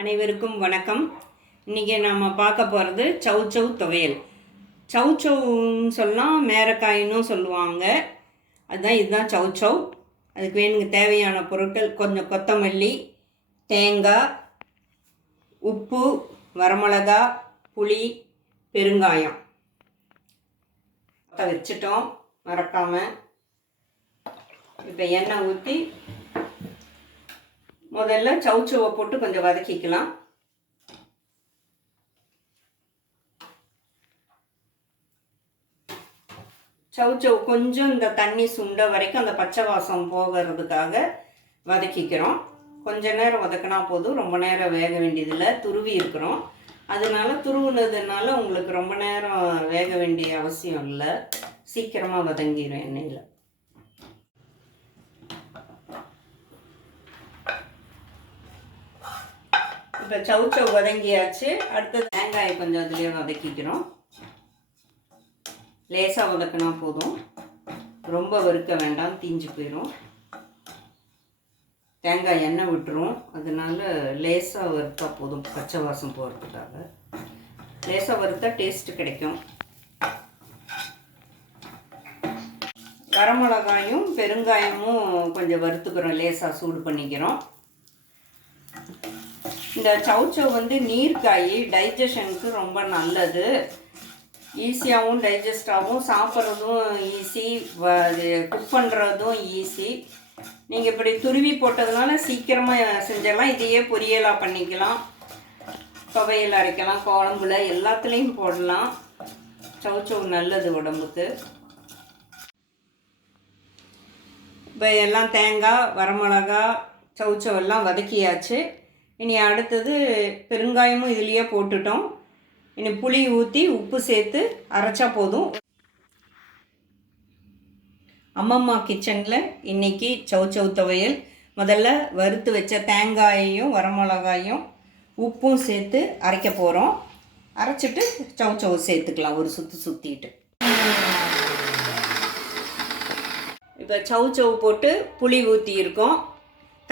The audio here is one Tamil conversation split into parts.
அனைவருக்கும் வணக்கம். இன்றைக்கி நம்ம பார்க்க போகிறது சௌச்சௌ துவையல். சௌச்சௌன்னு சொன்னால் மேரக்காயினும் சொல்லுவாங்க. அதுதான் இதுதான் சௌச்சௌ அதுக்கு வேணுங்க தேவையான பொருட்கள் கொஞ்சம் கொத்தமல்லி தேங்காய் உப்பு வரமிளகா புளி பெருங்காயம். அதை வச்சுட்டோம். மறக்காமல் இப்போ எண்ணெய் ஊற்றி முதல்ல சவுச்சவை போட்டு கொஞ்சம் வதக்கிக்கலாம். சவுச்சவு கொஞ்சம் இந்த தண்ணி சுண்ட வரைக்கும் அந்த பச்சை வாசம் போகிறதுக்காக வதக்கிக்கிறோம். கொஞ்ச நேரம் வதக்கினா போதும். ரொம்ப நேரம் வேக வேண்டியதில்லை. துருவி இருக்கிறோம். அதனால துருவுனதுனால உங்களுக்கு ரொம்ப நேரம் வேக வேண்டிய அவசியம் இல்லை. சீக்கிரமாக வதங்கிடும் எண்ணெயில். இப்போ சவுச்சவ் வதங்கியாச்சு. அடுத்து தேங்காயை கொஞ்சம் அதுலேயே வதக்கிக்கிறோம். லேசாக வதக்கினா போதும். ரொம்ப வறுக்க வேண்டாம் தீஞ்சு போயிடும் தேங்காய் எண்ணெய் விட்டுரும். அதனால லேசாக வறுத்தா போதும் பச்சை வாசம் போகிறதுக்காக லேசாக வறுத்தா டேஸ்ட்டு கிடைக்கும். வரமிளகாயும் பெருங்காயமும் கொஞ்சம் வறுத்துக்கிறோம் லேசாக சூடு பண்ணிக்கிறோம். இந்த சவுச்சவ் வந்து நீர்க்காய் டைஜஷனுக்கு ரொம்ப நல்லது. ஈஸியாகவும் டைஜஸ்ட் ஆகும். சாப்பிட்றதும் ஈஸி குக் பண்ணுறதும் ஈஸி நீங்கள் இப்படி துருவி போட்டதுனால சீக்கிரமாக செஞ்சிடலாம். இதையே பொரியலாக பண்ணிக்கலாம். துவையில் அரைக்கலாம். குழம்புல எல்லாத்துலேயும் போடலாம். சவுச்சவ் நல்லது உடம்புக்கு. இப்போ எல்லாம் தேங்காய் வரமிளகா சவுச்சவெல்லாம் வதக்கியாச்சு. இனி அடுத்தது பெருங்காயமும் இதுலேயே போட்டுட்டோம். இனி புளி ஊற்றி உப்பு சேர்த்து அரைச்சா போதும். அம்மம்மா கிச்சனில் இன்றைக்கி சௌச்சௌ துவையல். முதல்ல வறுத்து வச்ச தேங்காயையும் வரமிளகாயும் உப்பும் சேர்த்து அரைக்க போகிறோம் அரைச்சிட்டு சௌச்சௌ சேர்த்துக்கலாம் ஒரு சுற்றி சுற்றிட்டு இப்போ சௌச்சௌ போட்டு புளி ஊற்றி இருக்கோம்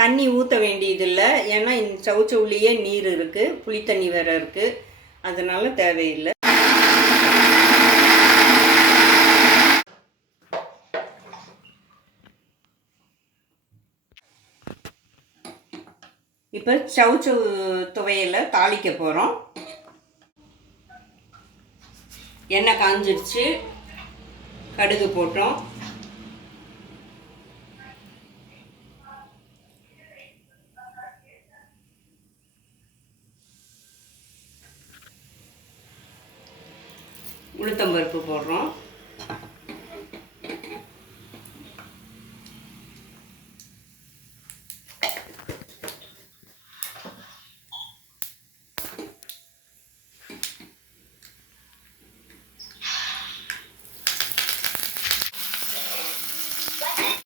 தண்ணி ஊற்ற வேண்டியதில்லை. ஏன்னா இந்த சவுச்சவுலேயே நீர் இருக்குது புளி தண்ணி வேறு இருக்குது அதனால் தேவையில்லை. இப்போ சவுச்சவு துவையில் தாளிக்க போகிறோம் எண்ணெய் காஞ்சிடுச்சு கடுகு போட்டோம். உளுத்தம்பருப்பு போடுறோம்.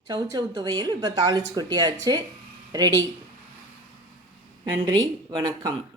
சவுச்சவு துவையல் இப்போ தாளிச்சு கொட்டியாச்சு. ரெடி. நன்றி. வணக்கம்.